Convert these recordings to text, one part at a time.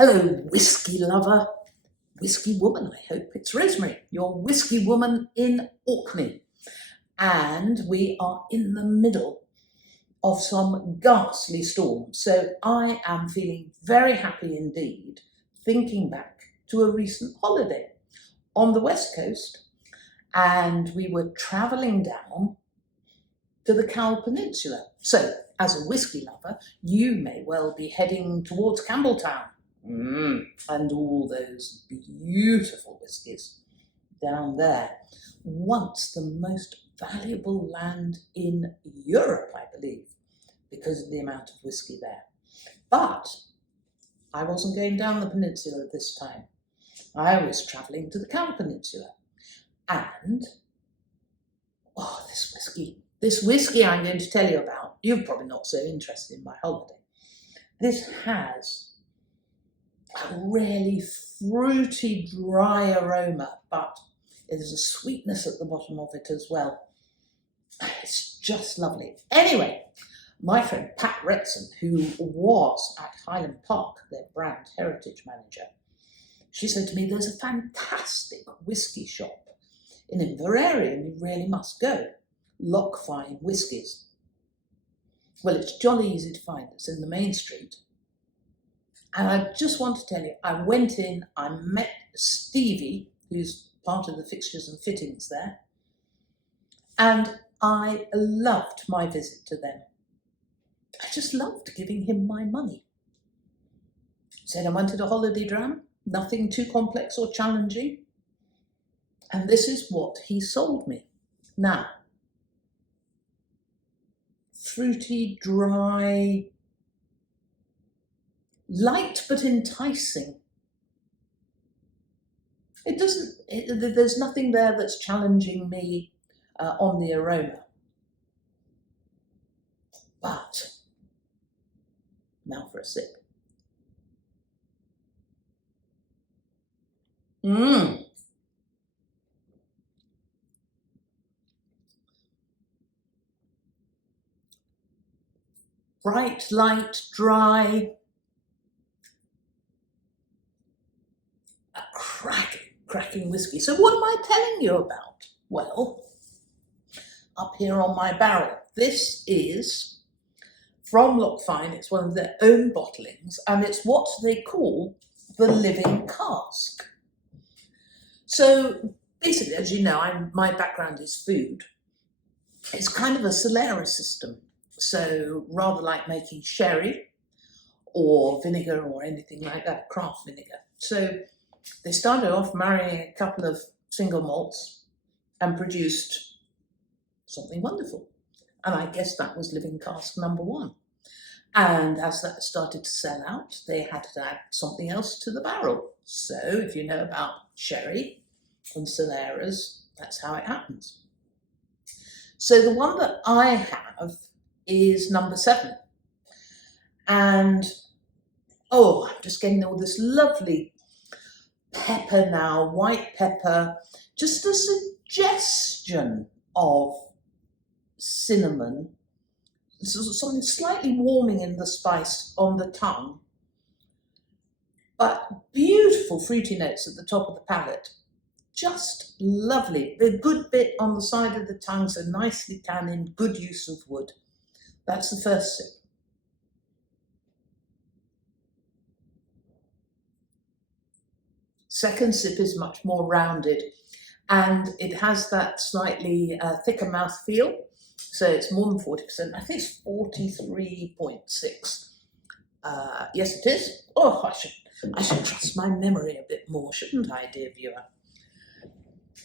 Hello, whiskey lover, whiskey woman, I hope. It's Rosemary, your whiskey woman in Orkney. And we are in the middle of some ghastly storms. So I am feeling very happy indeed, thinking back to a recent holiday on the West Coast. And we were travelling down to the Cowell Peninsula. So as a whiskey lover, you may well be heading towards Campbelltown. And all those beautiful whiskies down there. Once the most valuable land in Europe, I believe, because of the amount of whiskey there. But I wasn't going down the peninsula this time. I was travelling to the Cowell Peninsula. And, this whiskey I'm going to tell you about, you're probably not so interested in my holiday. This has a really fruity, dry aroma, but there's a sweetness at the bottom of it as well. It's just lovely. Anyway, my friend Pat Retson, who was at Highland Park, their brand heritage manager, she said to me, there's a fantastic whiskey shop in Inverary and you really must go. Loch Fyne whiskies. Well, it's jolly easy to find. It's in the main street. And I just want to tell you, I went in, I met Stevie, who's part of the fixtures and fittings there, and I loved my visit to them. I just loved giving him my money. Said I wanted a holiday dram, nothing too complex or challenging. And this is what he sold me. Now, fruity, dry, light but enticing. There's nothing there that's challenging me on the aroma. But now for a sip. Bright, light, dry. A cracking whiskey. So what am I telling you about? Well, up here on my barrel, this is from Loch Fyne. It's one of their own bottlings, and it's what they call the living cask. So basically, as you know, my background is food. It's kind of a Solera system. So rather like making sherry or vinegar or anything like that, craft vinegar. So they started off marrying a couple of single malts and produced something wonderful. And I guess that was living cask number one. And as that started to sell out, they had to add something else to the barrel. So if you know about sherry and Soleras, that's how it happens. So the one that I have is number 7. And, I'm just getting all this lovely pepper now, white pepper, just a suggestion of cinnamon, something slightly warming in the spice on the tongue, but beautiful fruity notes at the top of the palate. Just lovely. A good bit on the side of the tongue, so nicely tannin, good use of wood. That's the first sip. Second sip is much more rounded and it has that slightly thicker mouthfeel. So it's more than 40%. I think it's 43.6. Yes, it is. I should trust my memory a bit more, shouldn't I, dear viewer?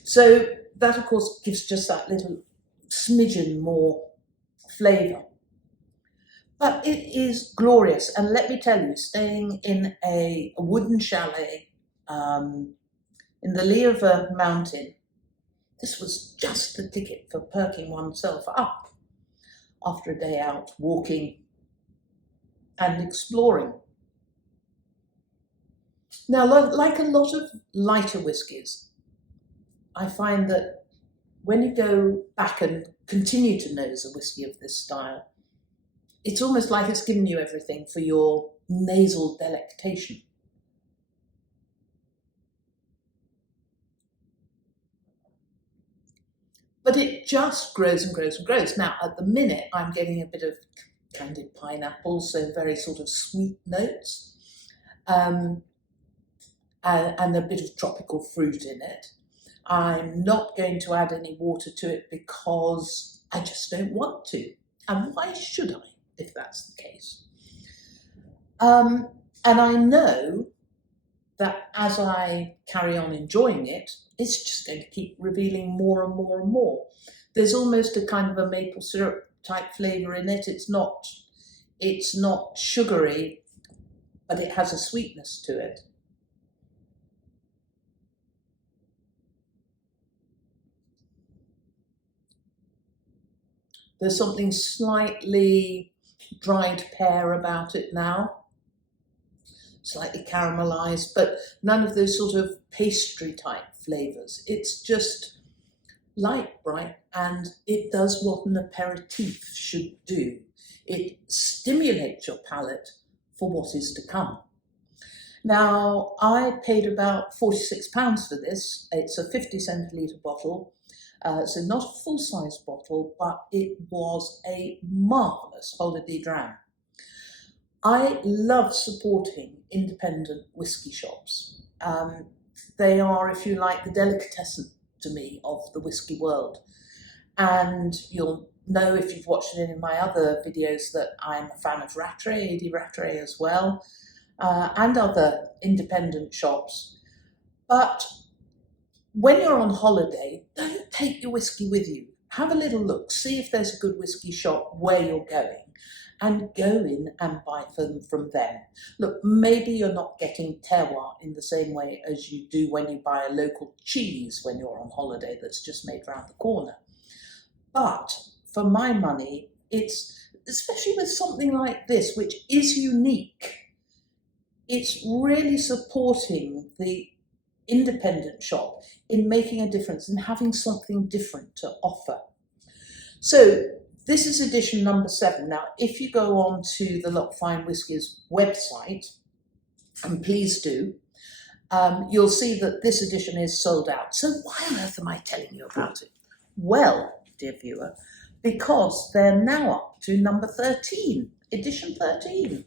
So that, of course, gives just that little smidgen more flavour. But it is glorious. And let me tell you, staying in a wooden chalet in the lee of a mountain, this was just the ticket for perking oneself up after a day out walking and exploring. Now, like a lot of lighter whiskies, I find that when you go back and continue to nose a whisky of this style, it's almost like it's given you everything for your nasal delectation. But it just grows and grows and grows. Now, at the minute, I'm getting a bit of candied pineapple, so very sort of sweet notes, and a bit of tropical fruit in it. I'm not going to add any water to it because I just don't want to. And why should I, if that's the case? And I know that as I carry on enjoying it, it's just going to keep revealing more and more and more. There's almost a kind of a maple syrup type flavour in it. It's not sugary, but it has a sweetness to it. There's something slightly dried pear about it now, slightly caramelized, but none of those sort of pastry type flavors. It's just light, bright, and it does what an aperitif should do. It stimulates your palate for what is to come. Now, I paid about £46 for this. It's a 50 centilitre bottle, so not a full-size bottle, but it was a marvellous holiday dram. I love supporting independent whisky shops. They are, if you like, the delicatessen to me of the whisky world. And you'll know if you've watched any of my other videos that I'm a fan of Rattray, Adi Rattray as well, and other independent shops. But when you're on holiday, don't take your whisky with you. Have a little look, see if there's a good whisky shop where you're going, and go in and buy them from them. Look, maybe you're not getting terroir in the same way as you do when you buy a local cheese when you're on holiday that's just made round the corner. But for my money, it's, especially with something like this, which is unique, it's really supporting the independent shop in making a difference and having something different to offer. So this is edition number 7. Now, if you go on to the Loch Fyne Whiskies website, and please do, you'll see that this edition is sold out. So why on earth am I telling you about it? Well, dear viewer, because they're now up to number 13, edition 13.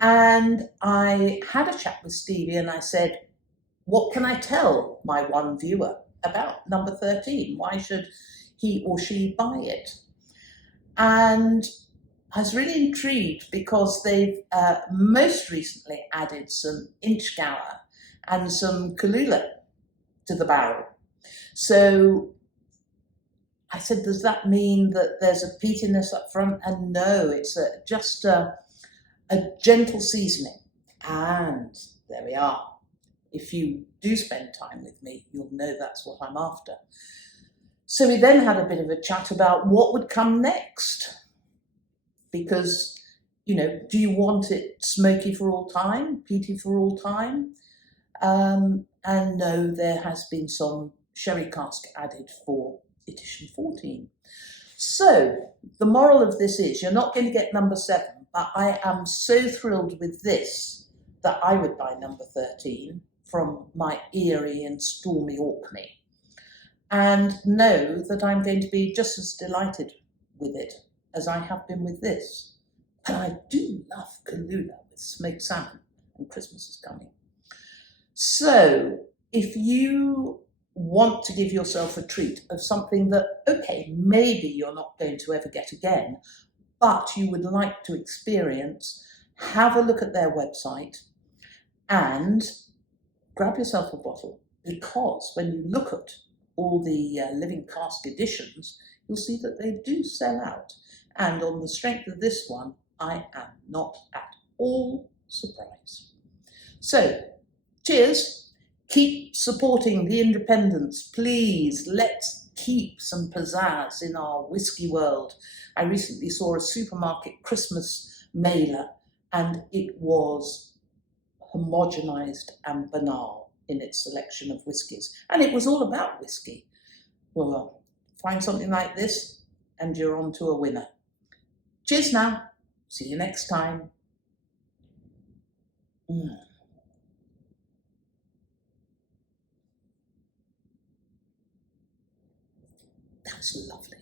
And I had a chat with Stevie and I said, what can I tell my one viewer about number 13? Why should he or she buy it? And I was really intrigued because they've most recently added some Inchgower and some Kahlua to the barrel. So I said, does that mean that there's a peatiness up front? And no, it's just a gentle seasoning. And there we are. If you do spend time with me, you'll know that's what I'm after. So we then had a bit of a chat about what would come next. Because, you know, do you want it smoky for all time, peaty for all time? And no, there has been some sherry cask added for edition 14. So the moral of this is you're not going to get number 7, but I am so thrilled with this that I would buy number 13 from my eerie and stormy Orkney, and know that I'm going to be just as delighted with it as I have been with this. And I do love Kahlua with smoked salmon, and Christmas is coming. So if you want to give yourself a treat of something that, okay, maybe you're not going to ever get again, but you would like to experience, have a look at their website and grab yourself a bottle, because when you look at all the living cask editions, you'll see that they do sell out. And on the strength of this one, I am not at all surprised. So, cheers. Keep supporting the independents, please. Let's keep some pizzazz in our whisky world. I recently saw a supermarket Christmas mailer, and it was homogenized and banal in its selection of whiskies. And it was all about whiskey. Well, find something like this and you're on to a winner. Cheers now. See you next time. That's lovely.